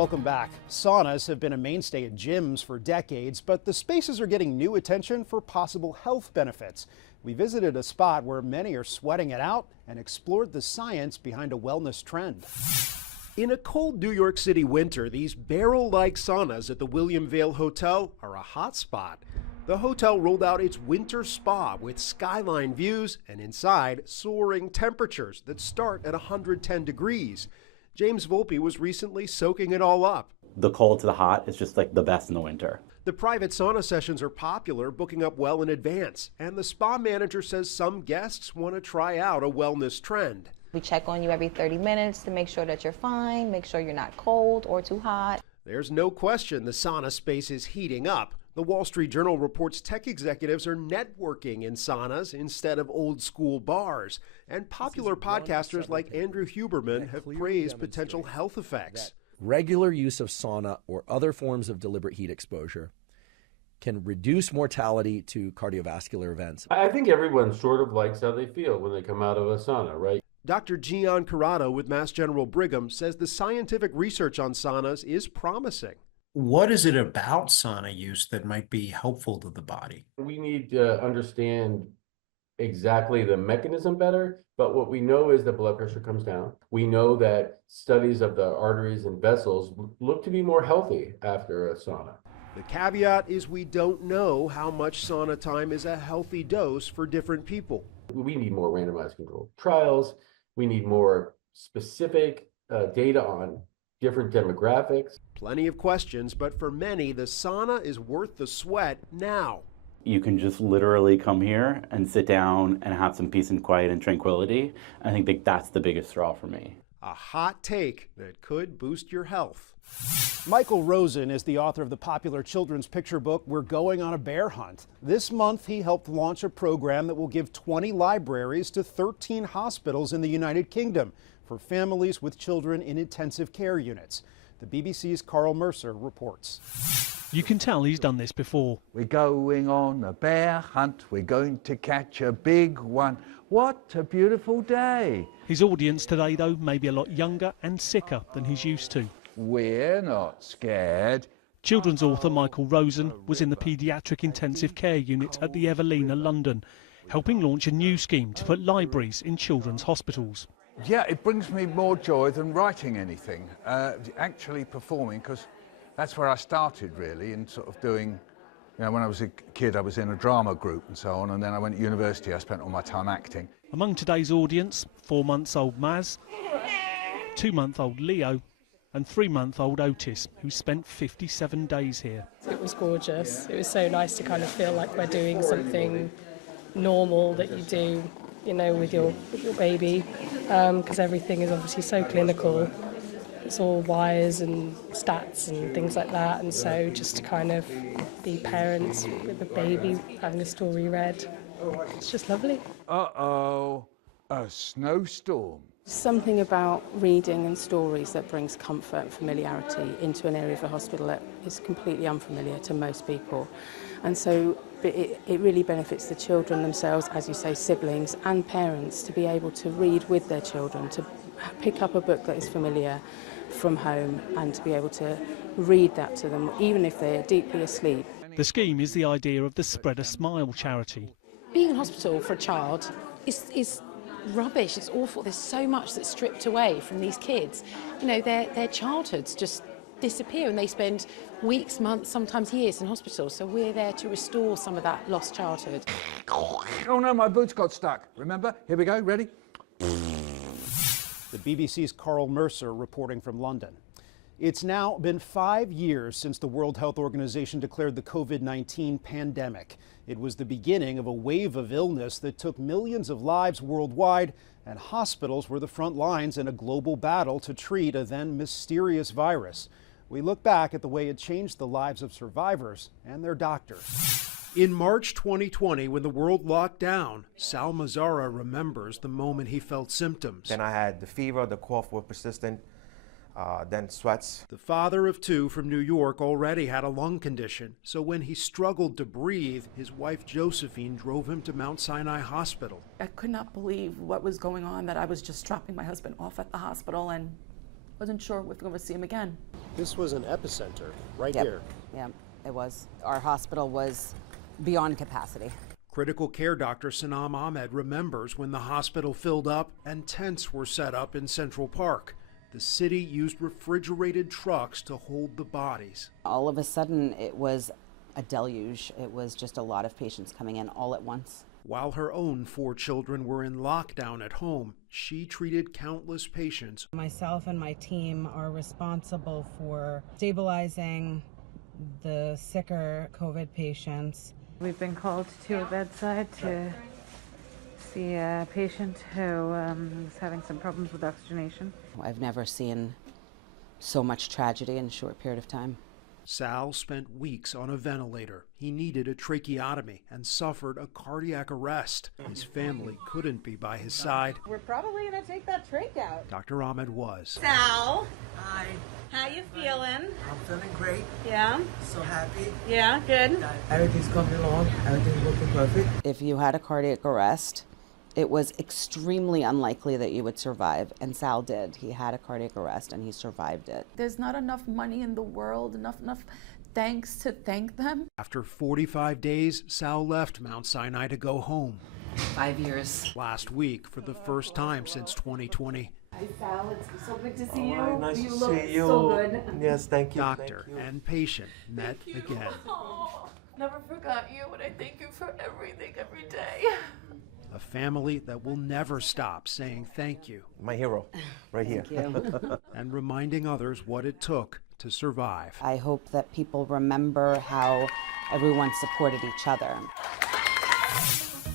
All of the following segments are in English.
Welcome back. Saunas have been a mainstay at gyms for decades, but the spaces are getting new attention for possible health benefits. We visited a spot where many are sweating it out and explored the science behind a wellness trend. In a cold New York City winter, these barrel-like saunas at the William Vale Hotel are a hot spot. The hotel rolled out its winter spa with skyline views and inside soaring temperatures that start at 110 degrees. James Volpe was recently soaking it all up. The cold to the hot is just like the best in the winter. The private sauna sessions are popular, booking up well in advance, and the spa manager says some guests want to try out a wellness trend. We check on you every 30 minutes to make sure that you're fine, make sure you're not cold or too hot. There's no question the sauna space is heating up. The Wall Street Journal reports tech executives are networking in saunas instead of old school bars. And popular podcasters like Andrew Huberman have praised potential health effects. Regular use of sauna or other forms of deliberate heat exposure can reduce mortality to cardiovascular events. I think everyone sort of likes how they feel when they come out of a sauna, right? Dr. Gian Corrado with Mass General Brigham says the scientific research on saunas is promising. What is it about sauna use that might be helpful to the body? We need to understand exactly the mechanism better, but what we know is that blood pressure comes down. We know that studies of the arteries and vessels look to be more healthy after a sauna. The caveat is we don't know how much sauna time is a healthy dose for different people. We need more randomized controlled trials. We need more specific data on different demographics. Plenty of questions, but for many, the sauna is worth the sweat now. You can just literally come here and sit down and have some peace and quiet and tranquility. I think that's the biggest draw for me. A hot take that could boost your health. Michael Rosen is the author of the popular children's picture book, We're Going on a Bear Hunt. This month, he helped launch a program that will give 20 libraries to 13 hospitals in the United Kingdom for families with children in intensive care units. The BBC's Carl Mercer reports. You can tell he's done this before. We're going on a bear hunt. We're going to catch a big one. What a beautiful day. His audience today, though, may be a lot younger and sicker than he's used to. We're not scared. Children's author Michael Rosen was in the paediatric intensive care unit at the Evelina, London, helping launch a new scheme to put libraries in children's hospitals. Yeah, it brings me more joy than writing anything, actually performing, because that's where I started really, in sort of doing, you know, when I was a kid I was in a drama group and so on, and then I went to university, I spent all my time acting. Among today's audience, 4-month-old Maz, 2-month-old Leo, and 3-month-old Otis, who spent 57 days here. It was gorgeous. It was so nice to kind of feel like we're doing something normal that you do, you know, with your baby, because everything is obviously so clinical. It's all wires and stats and things like that, and so just to kind of be parents with a baby, having a story read, it's just lovely. Uh-oh, a snowstorm. Something about reading and stories that brings comfort and familiarity into an area of a hospital that is completely unfamiliar to most people. And so it really benefits the children themselves, as you say, siblings and parents, to be able to read with their children, to pick up a book that is familiar from home and to be able to read that to them, even if they're deeply asleep. The scheme is the idea of the Spread a Smile charity. Being in hospital for a child is rubbish, it's awful. There's so much that's stripped away from these kids. You know, their childhoods just disappear and they spend weeks, months, sometimes years in hospital. So we're there to restore some of that lost childhood. Oh no, my boots got stuck. Remember? Here we go, ready? The BBC's Carl Mercer reporting from London. It's now been 5 years since the World Health Organization declared the COVID-19 pandemic. It was the beginning of a wave of illness that took millions of lives worldwide, and hospitals were the front lines in a global battle to treat a then mysterious virus. We look back at the way it changed the lives of survivors and their doctors. In March 2020, when the world locked down, Sal Mazzara remembers the moment he felt symptoms. Then I had the fever, the cough was persistent, then sweats. The father of two from New York already had a lung condition, so when he struggled to breathe, his wife Josephine drove him to Mount Sinai Hospital. I could not believe what was going on, that I was just dropping my husband off at the hospital and wasn't sure if we were going to see him again. This was an epicenter right Yep. here. Yeah, it was. Our hospital was beyond capacity. Critical care doctor Sanam Ahmed remembers when the hospital filled up and tents were set up in Central Park. The city used refrigerated trucks to hold the bodies. All of a sudden, it was a deluge. It was just a lot of patients coming in all at once. While her own 4 children were in lockdown at home, she treated countless patients. Myself and my team are responsible for stabilizing the sicker COVID patients. We've been called to a bedside to see a patient who is having some problems with oxygenation. I've never seen so much tragedy in a short period of time. Sal spent weeks on a ventilator. He needed a tracheotomy and suffered a cardiac arrest. His family couldn't be by his side. We're probably gonna take that trach out. Dr. Ahmed was. Sal, Hi, how you feeling? I'm feeling great. Yeah? So happy. Yeah, good. Everything's coming along. Everything's looking perfect. If you had a cardiac arrest, it was extremely unlikely that you would survive, and Sal did. He had a cardiac arrest and he survived it. There's not enough money in the world, enough thanks to thank them. After 45 days, Sal left Mount Sinai to go home. 5 years. Last week, for the first time since 2020. Hi Sal, it's so good to see you. Hi, nice you to look see you. so good. Yes, thank you. Doctor thank you. and patient met again. Oh, never forgot you, and I thank you for everything every day. A family that will never stop saying thank you. My hero, right here. Thank you. And reminding others what it took to survive. I hope that people remember how everyone supported each other.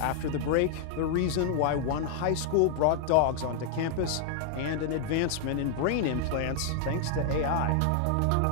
After the break, the reason why one high school brought dogs onto campus and an advancement in brain implants thanks to AI.